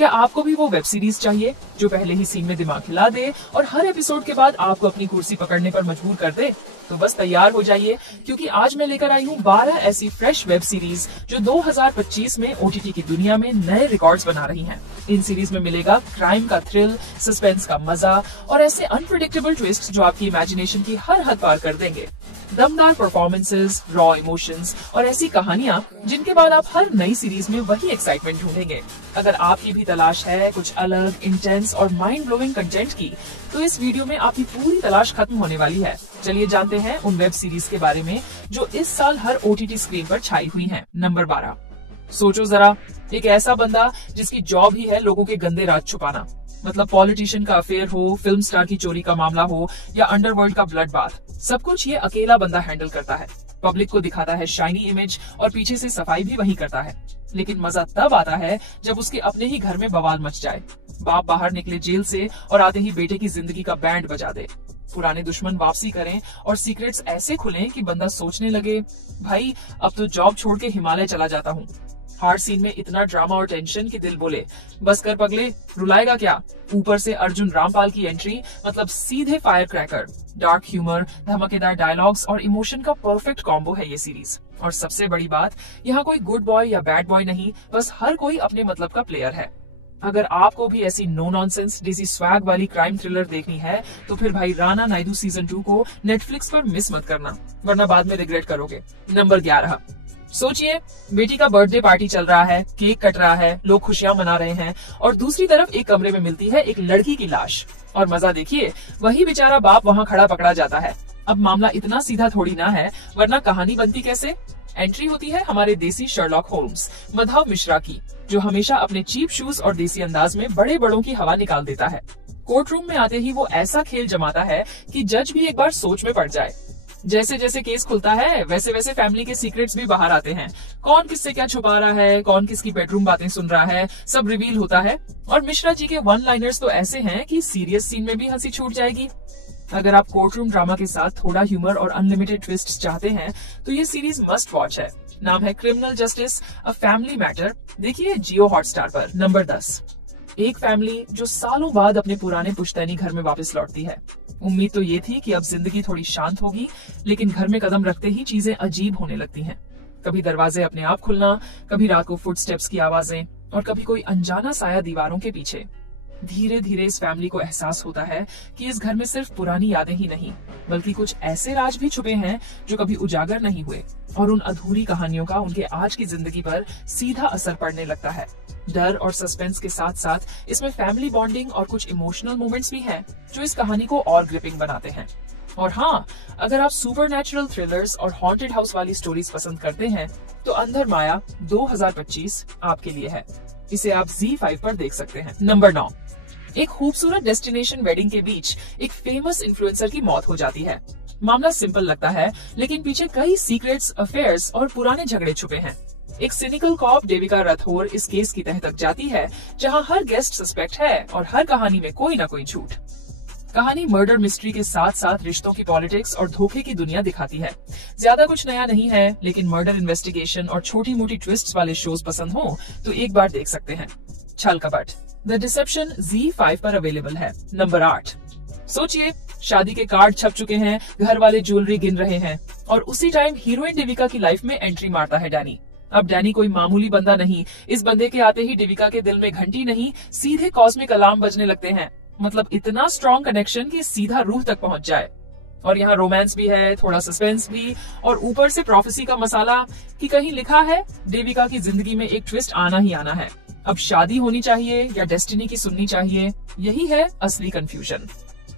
क्या आपको भी वो वेब सीरीज चाहिए जो पहले ही सीन में दिमाग हिला दे और हर एपिसोड के बाद आपको अपनी कुर्सी पकड़ने पर मजबूर कर दे? तो बस तैयार हो जाइए, क्योंकि आज मैं लेकर आई हूँ 12 ऐसी फ्रेश वेब सीरीज जो 2025 में ओटीटी की दुनिया में नए रिकॉर्ड्स बना रही हैं। इन सीरीज में मिलेगा क्राइम का थ्रिल, सस्पेंस का मजा और ऐसे अनप्रेडिक्टेबल ट्विस्ट जो आपकी इमेजिनेशन की हर हद पार कर देंगे। दमदार परफॉर्मेंसेस, रॉ इमोशंस और ऐसी कहानियां जिनके बाद आप हर नई सीरीज में वही एक्साइटमेंट ढूंढेंगे। अगर आपकी भी तलाश है कुछ अलग, इंटेंस और माइंड ब्लोइंग कंटेंट की, तो इस वीडियो में आपकी पूरी तलाश खत्म होने वाली है। चलिए जानते हैं उन वेब सीरीज के बारे में जो इस साल हर ओटीटी स्क्रीन पर छाई हुई हैं। नंबर 12। सोचो जरा, एक ऐसा बंदा जिसकी जॉब ही है लोगों के गंदे राज छुपाना। मतलब पॉलिटिशियन का अफेयर हो, फिल्म स्टार की चोरी का मामला हो या अंडरवर्ल्ड का ब्लड बाथ, सब कुछ ये अकेला बंदा हैंडल करता है। पब्लिक को दिखाता है शाइनी इमेज और पीछे से सफाई भी वही करता है। लेकिन मजा तब आता है जब उसके अपने ही घर में बवाल मच जाए। बाप बाहर निकले जेल से और आते ही बेटे की जिंदगी का बैंड बजा दे। पुराने दुश्मन वापसी करें और सीक्रेट्स ऐसे खुलें कि बंदा सोचने लगे, भाई अब तो जॉब छोड़ के हिमालय चला जाता हूँ। हर सीन में इतना ड्रामा और टेंशन कि दिल बोले, बस कर पगले, रुलाएगा क्या? ऊपर से अर्जुन रामपाल की एंट्री, मतलब सीधे फायर क्रैकर। डार्क ह्यूमर, धमाकेदार डायलॉग्स और इमोशन का परफेक्ट कॉम्बो है ये सीरीज। और सबसे बड़ी बात, यहाँ कोई गुड बॉय या बैड बॉय नहीं, बस हर कोई अपने मतलब का प्लेयर है। अगर आपको भी ऐसी नो नॉनसेंस देसी स्वैग वाली क्राइम थ्रिलर देखनी है, तो फिर भाई राणा नायडू सीजन 2 को नेटफ्लिक्स पर मिस मत करना, वरना बाद में रिग्रेट करोगे। नंबर 11। सोचिए, बेटी का बर्थडे पार्टी चल रहा है, केक कट रहा है, लोग खुशियां मना रहे हैं और दूसरी तरफ एक कमरे में मिलती है एक लड़की की लाश। और मजा देखिए, वही बेचारा बाप वहां खड़ा पकड़ा जाता है। अब मामला इतना सीधा थोड़ी ना है, वरना कहानी बनती कैसे? एंट्री होती है हमारे देसी शर्लॉक होम्स माधव मिश्रा की, जो हमेशा अपने चीप शूज और देसी अंदाज में बड़े बड़ों की हवा निकाल देता है। कोर्ट रूम में आते ही वो ऐसा खेल जमाता है कि जज भी एक बार सोच में पड़ जाए। जैसे जैसे केस खुलता है, वैसे वैसे फैमिली के सीक्रेट्स भी बाहर आते हैं। कौन किससे क्या छुपा रहा है, कौन किसकी बेडरूम बातें सुन रहा है, सब रिवील होता है। और मिश्रा जी के वन लाइनर्स तो ऐसे हैं कि सीरियस सीन में भी हंसी छूट जाएगी। अगर आप कोर्ट रूम ड्रामा के साथ थोड़ा ह्यूमर और अनलिमिटेड ट्विस्ट्स चाहते हैं, तो ये सीरीज मस्ट वॉच है। नाम है criminal justice a family matter. देखिए जियो हॉटस्टार पर। नंबर 10। एक फैमिली जो सालों बाद अपने पुराने पुश्तैनी घर में वापस लौटती है। उम्मीद तो ये थी कि अब जिंदगी थोड़ी शांत होगी, लेकिन घर में कदम रखते ही चीजें अजीब होने लगती हैं। कभी दरवाजे अपने आप खुलना, कभी रात को फुटस्टेप्स की आवाजें और कभी कोई अनजाना साया दीवारों के पीछे। धीरे धीरे इस फैमिली को एहसास होता है कि इस घर में सिर्फ पुरानी यादें ही नहीं, बल्कि कुछ ऐसे राज भी छुपे हैं जो कभी उजागर नहीं हुए। और उन अधूरी कहानियों का उनके आज की जिंदगी पर सीधा असर पड़ने लगता है। डर और सस्पेंस के साथ साथ इसमें फैमिली बॉन्डिंग और कुछ इमोशनल मोमेंट्स भी हैं, जो इस कहानी को और ग्रिपिंग बनाते हैं। और हाँ, अगर आप सुपरनैचुरल थ्रिलर्स और हॉन्टेड हाउस वाली स्टोरीज पसंद करते हैं, तो अंधर माया 2025 आपके लिए है। इसे आप ZEE5 पर देख सकते हैं। नंबर 9। एक खूबसूरत डेस्टिनेशन वेडिंग के बीच एक फेमस इन्फ्लुएंसर की मौत हो जाती है। मामला सिंपल लगता है, लेकिन पीछे कई सीक्रेट्स, अफेयर्स और पुराने झगड़े छुपे हैं। एक सिनिकल कॉप देविका राठौर इस केस की तह तक जाती है, जहां हर गेस्ट सस्पेक्ट है और हर कहानी में कोई ना कोई झूठ। कहानी मर्डर मिस्ट्री के साथ साथ रिश्तों की पॉलिटिक्स और धोखे की दुनिया दिखाती है। ज्यादा कुछ नया नहीं है, लेकिन मर्डर इन्वेस्टिगेशन और छोटी मोटी ट्विस्ट्स वाले शोज पसंद हो तो एक बार देख सकते हैं। छल कपट द डिसेप्शन ZEE5 पर अवेलेबल है। नंबर 8। सोचिए, शादी के कार्ड छप चुके हैं, घर वाले ज्वेलरी गिन रहे हैं और उसी टाइम हीरोइन देविका की लाइफ में एंट्री मारता है डैनी। अब डैनी कोई मामूली बंदा नहीं, इस बंदे के आते ही देविका के दिल में घंटी नहीं, सीधे कॉस्मिक अलार्म बजने लगते हैं। मतलब इतना स्ट्रॉन्ग कनेक्शन कि सीधा रूह तक पहुंच जाए। और यहाँ रोमांस भी है, थोड़ा सस्पेंस भी, और ऊपर से प्रोफेसी का मसाला कि कहीं लिखा है देविका की जिंदगी में एक ट्विस्ट आना ही आना है। अब शादी होनी चाहिए या डेस्टिनी की सुननी चाहिए, यही है असली कंफ्यूजन।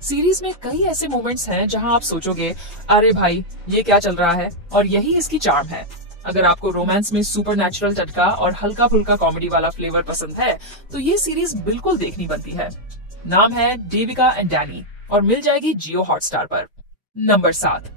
सीरीज में कई ऐसे मोमेंट्स हैं जहां आप सोचोगे, अरे भाई ये क्या चल रहा है, और यही इसकी चार्म है। अगर आपको रोमांस में सुपरनैचुरल टटका और हल्का फुल्का कॉमेडी वाला फ्लेवर पसंद है, तो ये सीरीज बिल्कुल देखनी बनती है। नाम है देविका एंड डैनी और मिल जाएगी जियो हॉटस्टार पर। नंबर 7।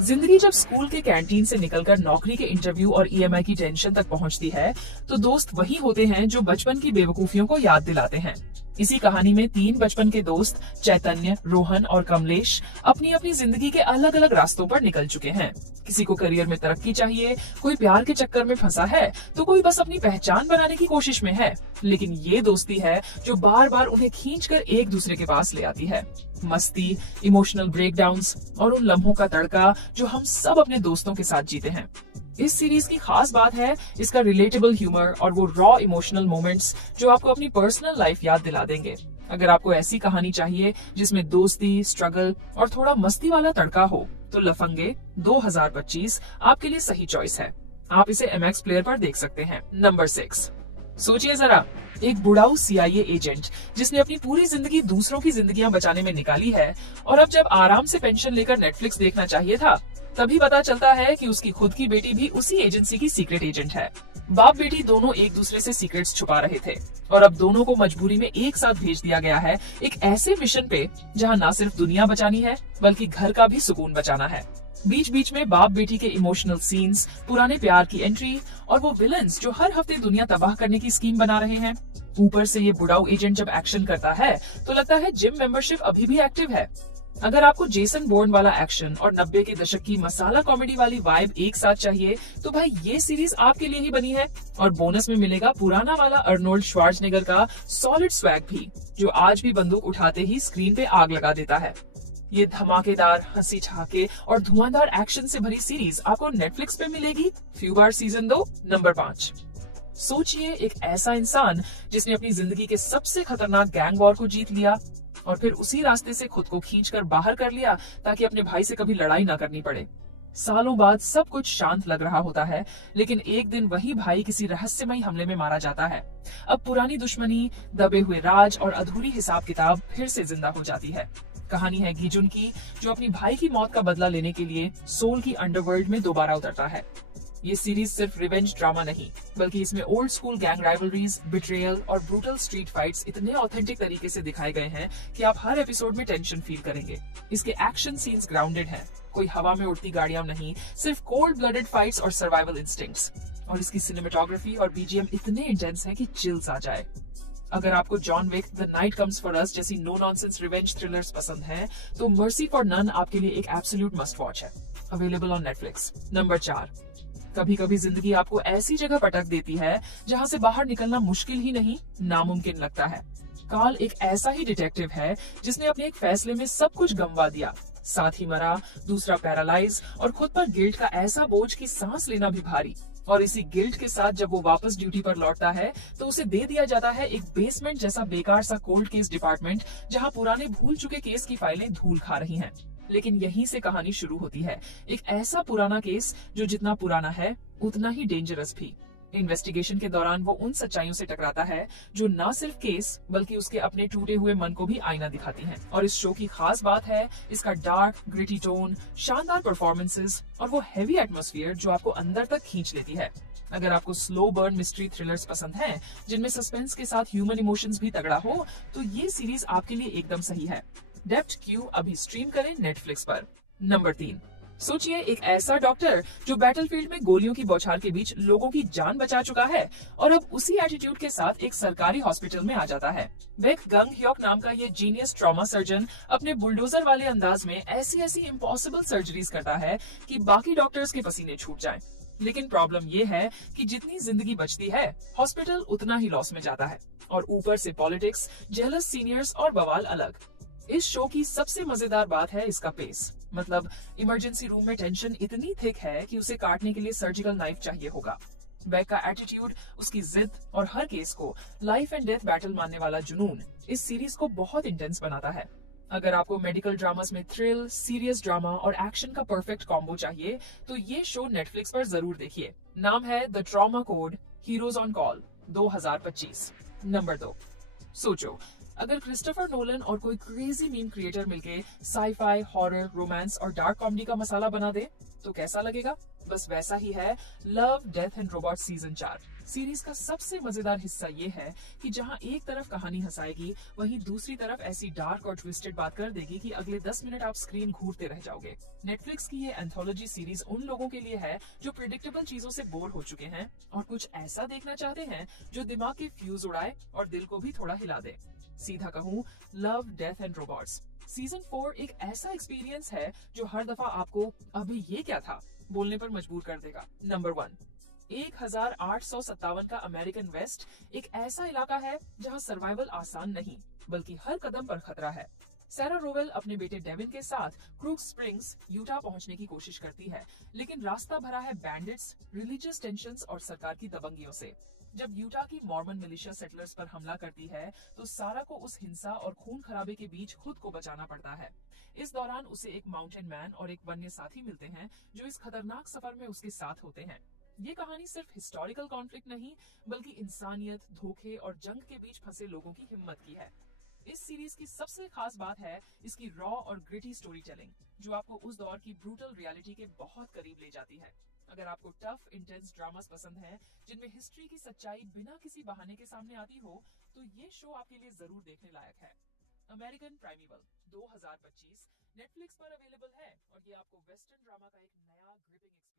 जिंदगी जब स्कूल के कैंटीन से निकलकर नौकरी के इंटरव्यू और EMI की टेंशन तक पहुंचती है, तो दोस्त वही होते हैं जो बचपन की बेवकूफियों को याद दिलाते हैं। इसी कहानी में 3 बचपन के दोस्त चैतन्य, रोहन और कमलेश अपनी अपनी जिंदगी के अलग अलग रास्तों पर निकल चुके हैं। किसी को करियर में तरक्की चाहिए, कोई प्यार के चक्कर में फंसा है, तो कोई बस अपनी पहचान बनाने की कोशिश में है। लेकिन ये दोस्ती है जो बार बार उन्हें खींचकर एक दूसरे के पास ले आती है। मस्ती, इमोशनल ब्रेकडाउन्स और उन लम्हों का तड़का जो हम सब अपने दोस्तों के साथ जीते हैं। इस सीरीज की खास बात है इसका रिलेटेबल ह्यूमर और वो रॉ इमोशनल मोमेंट्स जो आपको अपनी पर्सनल लाइफ याद दिला देंगे। अगर आपको ऐसी कहानी चाहिए जिसमें दोस्ती, स्ट्रगल और थोड़ा मस्ती वाला तड़का हो, तो लफंगे 2025 आपके लिए सही चॉइस है। आप इसे MX प्लेयर पर देख सकते हैं। नंबर 6, सोचिए जरा, एक बुढ़ाऊ CIA एजेंट जिसने अपनी पूरी जिंदगी दूसरों की जिंदगियां बचाने में निकाली है, और अब जब आराम से पेंशन लेकर नेटफ्लिक्स देखना चाहिए था, तभी पता चलता है कि उसकी खुद की बेटी भी उसी एजेंसी की सीक्रेट एजेंट है। बाप बेटी दोनों एक दूसरे से सीक्रेट्स छुपा रहे थे, और अब दोनों को मजबूरी में एक साथ भेज दिया गया है एक ऐसे मिशन पे जहां न सिर्फ दुनिया बचानी है बल्कि घर का भी सुकून बचाना है। बीच बीच में बाप बेटी के इमोशनल सीन्स, पुराने प्यार की एंट्री और वो विलन्स जो हर हफ्ते दुनिया तबाह करने की स्कीम बना रहे हैं। ऊपर से ये बुढ़ाऊ एजेंट जब एक्शन करता है तो लगता है जिम मेंबरशिप अभी भी एक्टिव है। अगर आपको जेसन बोर्न वाला एक्शन और 90 के दशक की मसाला कॉमेडी वाली वाइब एक साथ चाहिए, तो भाई ये सीरीज आपके लिए ही बनी है। और बोनस में मिलेगा पुराना वाला अर्नोल्ड श्वार्ज़नेगर का सॉलिड स्वैग भी, जो आज भी बंदूक उठाते ही स्क्रीन पे आग लगा देता है। ये धमाकेदार, हंसी ठहाके और धुआंधार एक्शन से भरी सीरीज आपको नेटफ्लिक्स पे मिलेगी फ्यूबार सीजन 2। नंबर 5, सोचिए एक ऐसा इंसान जिसने अपनी जिंदगी के सबसे खतरनाक गैंग वॉर को जीत लिया और फिर उसी रास्ते से खुद को खींचकर बाहर कर लिया ताकि अपने भाई से कभी लड़ाई ना करनी पड़े। सालों बाद सब कुछ शांत लग रहा होता है, लेकिन एक दिन वही भाई किसी रहस्यमयी हमले में मारा जाता है। अब पुरानी दुश्मनी, दबे हुए राज और अधूरी हिसाब किताब फिर से जिंदा हो जाती है। कहानी है गीजुन की, जो अपनी भाई की मौत का बदला लेने के लिए सोल की अंडरवर्ल्ड में दोबारा उतरता है। ये सीरीज सिर्फ रिवेंज ड्रामा नहीं, बल्कि इसमें old school gang rivalries, betrayal और ब्रूटल स्ट्रीट फाइट्स इतने ऑथेंटिक तरीके से दिखाए गए हैं कि आप हर एपिसोड में टेंशन फील करेंगे। इसके एक्शन सीन्स ग्राउंडेड हैं, कोई हवा में उड़ती गाड़ियां नहीं, सिर्फ कोल्ड ब्लडेड फाइट्स और सर्वाइवल इंस्टिंक्ट्स। और इसकी सिनेमेटोग्राफी और BGM इतने इंटेंस है कि चिल्स आ जाए। अगर आपको John Wick, the night comes for us जैसी नो नॉनसेंस रिवेंज थ्रिलर्स पसंद हैं, तो मर्सी फॉर नन आपके लिए एक एब्सोल्यूट मस्ट वॉच है। Available on Netflix. नंबर 4, कभी कभी जिंदगी आपको ऐसी जगह पटक देती है जहां से बाहर निकलना मुश्किल ही नहीं, नामुमकिन लगता है। कार्ल एक ऐसा ही डिटेक्टिव है जिसने अपने एक फैसले में सब कुछ गंवा दिया, साथ ही मरा, दूसरा पैरालाइज और खुद पर गिल्ट का ऐसा बोझ कि सांस लेना भी भारी। और इसी गिल्ट के साथ जब वो वापस ड्यूटी पर लौटता है तो उसे दे दिया जाता है एक बेसमेंट जैसा बेकार सा कोल्ड केस डिपार्टमेंट, जहां पुराने भूल चुके केस की फाइलें धूल खा रही हैं। लेकिन यहीं से कहानी शुरू होती है, एक ऐसा पुराना केस जो जितना पुराना है उतना ही डेंजरस भी। इन्वेस्टिगेशन के दौरान वो उन सच्चाइयों से टकराता है जो न सिर्फ केस बल्कि उसके अपने टूटे हुए मन को भी आईना दिखाती हैं। और इस शो की खास बात है इसका डार्क, ग्रिटी टोन, शानदार परफॉर्मेंसेस और वो हैवी एटमॉस्फेयर जो आपको अंदर तक खींच लेती है। अगर आपको स्लो बर्न मिस्ट्री थ्रिलर्स पसंद हैं, जिनमें सस्पेंस के साथ ह्यूमन इमोशंस भी तगड़ा हो, तो ये सीरीज आपके लिए एकदम सही है। डेप्थ क्यू अभी स्ट्रीम करें नेटफ्लिक्स पर। नंबर 3, सोचिए एक ऐसा डॉक्टर जो बैटलफील्ड में गोलियों की बौछार के बीच लोगों की जान बचा चुका है और अब उसी एटीट्यूड के साथ एक सरकारी हॉस्पिटल में आ जाता है। बेक गंग ह्योक नाम का ये जीनियस ट्रॉमा सर्जन अपने बुलडोजर वाले अंदाज में ऐसी ऐसी इम्पॉसिबल सर्जरीज करता है कि बाकी डॉक्टर्स के पसीने छूट जाएं। लेकिन प्रॉब्लम ये है कि जितनी जिंदगी बचती है, हॉस्पिटल उतना ही लॉस में जाता है। और ऊपर से पॉलिटिक्स, जेलस सीनियर्स और बवाल अलग। इस शो की सबसे मजेदार बात है इसका पेस। मतलब इमरजेंसी रूम में टेंशन इतनी थिक है कि उसे काटने के लिए सर्जिकल नाइफ चाहिए होगा। बेक का एटीट्यूड, उसकी जिद और हर केस को लाइफ एंड डेथ बैटल मानने वाला जुनून इस सीरीज को बहुत इंटेंस बनाता है। अगर आपको मेडिकल ड्रामास में थ्रिल, सीरियस ड्रामा और एक्शन का परफेक्ट कॉम्बो चाहिए, तो ये शो नेटफ्लिक्स पर जरूर देखिए। नाम है the trauma code, heroes on call 2025। Number 2, सोचो अगर क्रिस्टोफर नोलन और कोई क्रेजी मीम क्रिएटर मिलके साई-फाई, हॉरर, रोमांस और डार्क कॉमेडी का मसाला बना दे तो कैसा लगेगा? बस वैसा ही है love, death and robot season 4। Series का सबसे मजेदार हिस्सा ये है कि जहां एक तरफ कहानी हंसाएगी, वहीं दूसरी तरफ ऐसी डार्क और ट्विस्टेड बात कर देगी कि अगले 10 मिनट आप स्क्रीन घूरते रह जाओगे। नेटफ्लिक्स की ये एंथोलॉजी सीरीज उन लोगों के लिए है जो प्रिडिक्टेबल चीजों से बोर हो चुके हैं और कुछ ऐसा देखना चाहते हैं जो दिमाग के फ्यूज उड़ाए और दिल को भी थोड़ा हिला दे। सीधा कहूँ, love, death and robots season 4 एक ऐसा एक्सपीरियंस है जो हर दफा आपको अभी ये क्या था बोलने पर मजबूर कर देगा। नंबर 1, 1857 का अमेरिकन वेस्ट एक ऐसा इलाका है जहां सर्वाइवल आसान नहीं बल्कि हर कदम पर खतरा है। सैरा रोवेल अपने बेटे डेविन के साथ क्रूक स्प्रिंग्स, यूटा पहुंचने की कोशिश करती है, लेकिन रास्ता भरा है बैंडिट्स, रिलीजियस टेंशंस और सरकार की दबंगियों से। जब यूटा की मॉर्मन मिलिशिया सेटलर्स पर हमला करती है, तो सारा को उस हिंसा और खून खराबे के बीच खुद को बचाना पड़ता है। इस दौरान उसे एक माउंटेन मैन और एक वन्य साथी मिलते हैं जो इस खतरनाक सफर में उसके साथ होते हैं। ये कहानी सिर्फ हिस्टोरिकल कॉन्फ्लिक्ट नहीं, बल्कि इंसानियत, धोखे और जंग के बीच फंसे लोगों की हिम्मत की है। इस सीरीज की सबसे खास बात है इसकी रॉ और ग्रिटी स्टोरी टेलिंग, जो आपको उस दौर की ब्रूटल रियलिटी के बहुत करीब ले जाती है। अगर आपको टफ, इंटेंस ड्रामास पसंद हैं, जिनमें हिस्ट्री की सच्चाई बिना किसी बहाने के सामने आती हो, तो ये शो आपके लिए जरूर देखने लायक है। अमेरिकन प्राइमेवल 2025 नेटफ्लिक्स पर अवेलेबल है और ये आपको वेस्टर्न ड्रामा का एक नया ग्रिपिंग